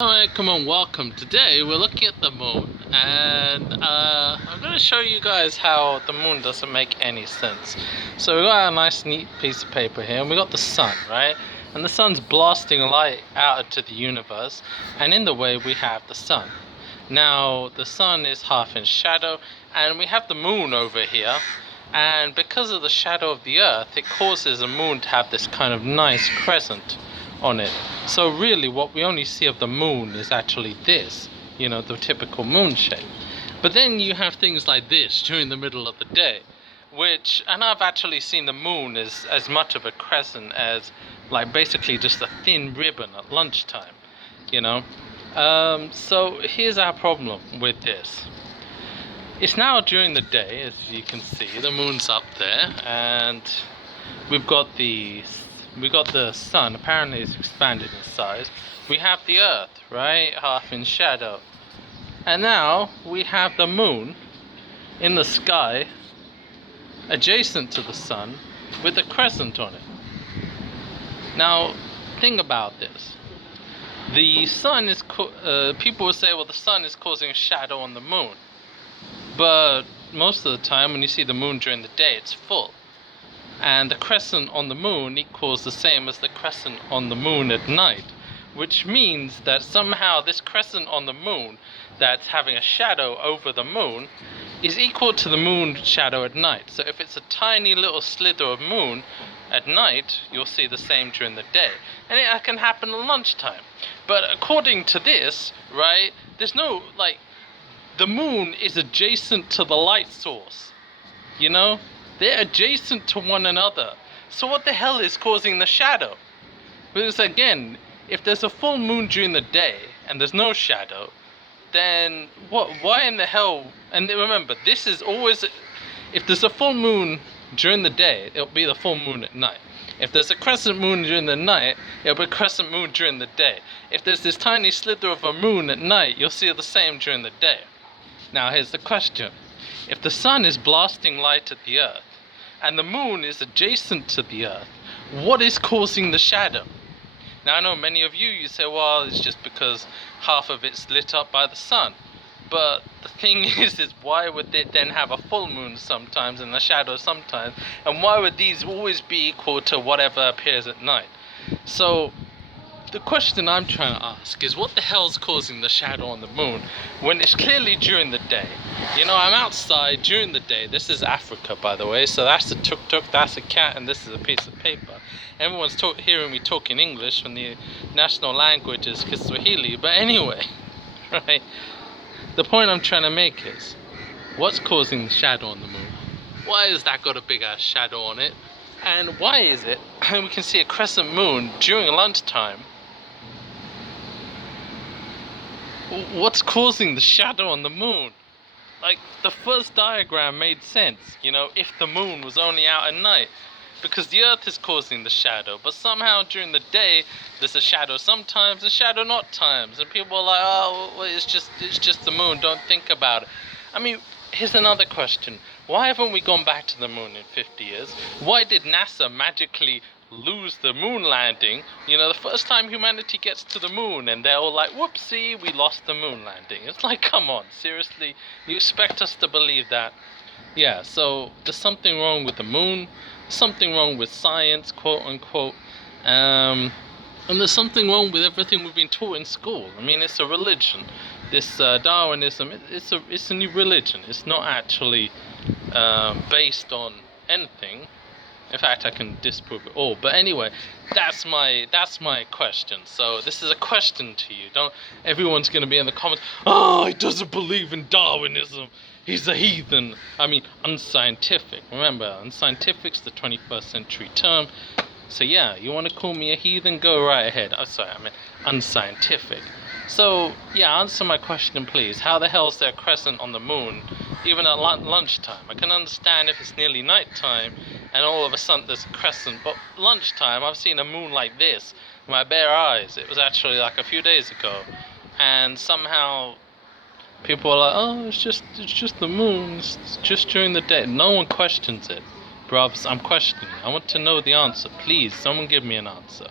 Alright, come on, welcome. Today we're looking at the moon, and I'm going to show you guys how the moon doesn't make any sense. So we got a nice neat piece of paper here, and we got the sun, right? And the sun's blasting light out into the universe, and in the way we have the sun. Now, the sun is half in shadow, and we have the moon over here, and because of the shadow of the earth, it causes the moon to have this kind of nice crescent on it. So really what we only see of the moon is actually this, the typical moon shape. But then you have things like this during the middle of the day, and I've actually seen the moon as much of a crescent as like basically just a thin ribbon at lunchtime, So here's our problem with this. It's now during the day, as you can see, the moon's up there, and we've got the sun. Apparently it's expanded in size. We have the earth, right, half in shadow, and now we have the moon in the sky adjacent to the sun with a crescent on it. Now think about this. The sun is people will say, well, the sun is causing a shadow on the moon, but most of the time when you see the moon during the day, it's full. And the crescent on the moon equals the same as the crescent on the moon at night, which means that somehow this crescent on the moon that's having a shadow over the moon is equal to the moon shadow at night. So if it's a tiny little slither of moon at night, you'll see the same during the day. And it can happen at lunchtime. But according to this, right, there's no, the moon is adjacent to the light source, They're adjacent to one another. So what the hell is causing the shadow? Because again, if there's a full moon during the day and there's no shadow, then why in the hell? And remember, this is always, if there's a full moon during the day, it'll be the full moon at night. If there's a crescent moon during the night, it'll be a crescent moon during the day. If there's this tiny slither of a moon at night, you'll see the same during the day. Now here's the question. If the sun is blasting light at the earth, and the moon is adjacent to the earth, what is causing the shadow? Now I know many of you say, well, it's just because half of it's lit up by the sun. But the thing is why would it then have a full moon sometimes and a shadow sometimes? And why would these always be equal to whatever appears at night? So the question I'm trying to ask is, what the hell's causing the shadow on the moon when it's clearly during the day? I'm outside during the day. This is Africa, by the way, so that's a tuk-tuk, that's a cat, and this is a piece of paper. Everyone's hearing me talk in English when the national language is Kiswahili, but anyway, right? The point I'm trying to make is, what's causing the shadow on the moon? Why has that got a big-ass shadow on it? And why is it we can see a crescent moon during lunchtime? What's causing the shadow on the moon? The first diagram made sense, if the moon was only out at night, because the earth is causing the shadow, but somehow during the day there's a shadow sometimes, a shadow not times, and people are like, oh, well, it's just the moon, don't think about it. I mean, here's another question. Why haven't we gone back to the moon in 50 years? Why did NASA magically lose the moon landing? The first time humanity gets to the moon, and they're all like, whoopsie, we lost the moon landing. It's like, come on, seriously? You expect us to believe that? Yeah, so there's something wrong with the moon, something wrong with science, quote unquote, and there's something wrong with everything we've been taught in school. I mean, it's a religion. This Darwinism, it's a new religion. It's not actually based on anything. In fact, I can disprove it all. But anyway, that's my question. So this is a question to you. Everyone's going to be in the comments, oh, he doesn't believe in Darwinism, he's a heathen. I mean, unscientific. Remember, unscientific's the 21st century term. So yeah, you want to call me a heathen, go right ahead. Oh, sorry, I meant unscientific. So yeah, answer my question, please. How the hell is there a crescent on the moon, even at lunchtime? I can understand if it's nearly nighttime and all of a sudden there's a crescent, but lunchtime I've seen a moon like this with my bare eyes. It was actually like a few days ago, and somehow people are like, oh, it's just the moon, it's just during the day. No one questions it. Bruvs, I'm questioning. I want to know the answer. Please, someone give me an answer.